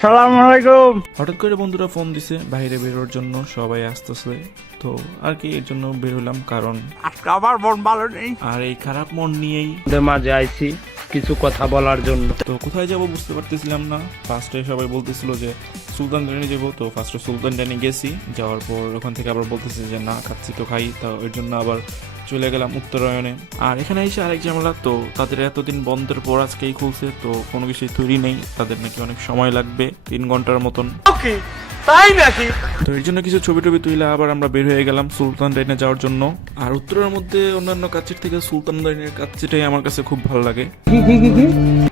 আসসালামু আলাইকুম। হঠাৎ করে বন্ধুরা ফোন দিছে বাইরে বেরোর জন্য, সবাই আসতেছে তো আর কি, এর জন্য বের হলাম। কারণ আজকে আমার মন ভালো নেই, আর এই খারাপ মন নিয়েই ওদের মাঝে আইছি কিছু কথা বলার জন্য। তো কোথায় যাব বুঝতে পারতেছিলাম না। ফার্স্টে সবাই বলতেছিল যে সুলতান ডাইনে যাবো, তো ফার্স্টে সুলতান ডাইনে গেছি। যাওয়ার পর ওখান থেকে আবার বলতেছে যে না খাচ্ছি তো খাই, তো এর জন্য আবার চলে গেলাম উত্তরায়ণে। আর এখানে এসে আরেক ঝামেলা, তো তাদের এতদিন বন্ধের পর আজকেই খুলছে, তো কোনো কিছুই তৈরি নেই, তাদের নাকি অনেক সময় লাগবে 3 ঘন্টার মতন। তাই নাকি? তো এর জন্য কিছু ছবি টবি তুলে আবার আমরা বের হয়ে গেলাম সুলতান ডাইনে যাওয়ার জন্য। আর উত্তরের মধ্যে অন্যান্য কাচ্চির থেকে সুলতান ডাইনের কাচ্চিটাই আমার কাছে খুব ভালো লাগে।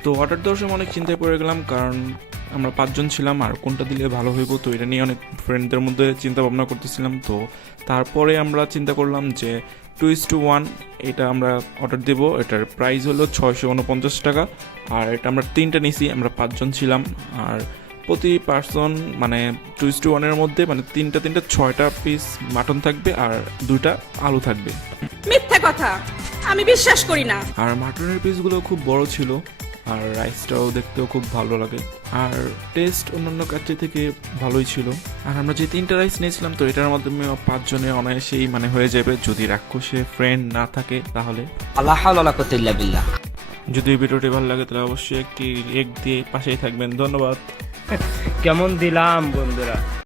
তো অর্ডার দেওয়ার সময় অনেক চিন্তায় পড়ে গেলাম, কারণ আমরা 5 জন ছিলাম আর কোনটা দিলে ভালো হইব, তো এটা নিয়ে অনেক ফ্রেন্ডদের মধ্যে চিন্তা ভাবনা করতেছিলাম। তো তারপরে আমরা চিন্তা করলাম যে 2:1 এটা আমরা অর্ডার দেব। এটার প্রাইস হলো 649 টাকা। আর এটা আমরা 3টা নিছি, আমরা 5 জন ছিলাম। আর প্রতি পার্সন মানে 2:1 মধ্যে মানে 3টা 6টা পিস মাটন থাকবে আর 2টা আলু থাকবে। মিথ্যা কথা, আমি বিশ্বাস করি না। আর মাটনের পিসগুলো খুব বড় ছিল, আর রাইসটাও দেখতেও খুব ভালো লাগে, আর টেস্ট অন্যান্য কাচ্চি থেকে ভালোই ছিল। আর আমরা যে 3টা রাইস নিয়েছিলাম, তো এটার মাধ্যমে 5 জনে অনায়াসেই মানে হয়ে যাবে, যদি রাক্ষসে ফ্রেন্ড না থাকে তাহলে। আল্লাহ হাওলা ওয়ালা কুওয়াতা ইল্লা বিল্লাহ। যদি ভিডিওটি ভালো লাগে তাহলে অবশ্যই একটি লাইক দিয়ে পাশেই থাকবেন। ধন্যবাদ। কেমন দিলাম বন্ধুরা?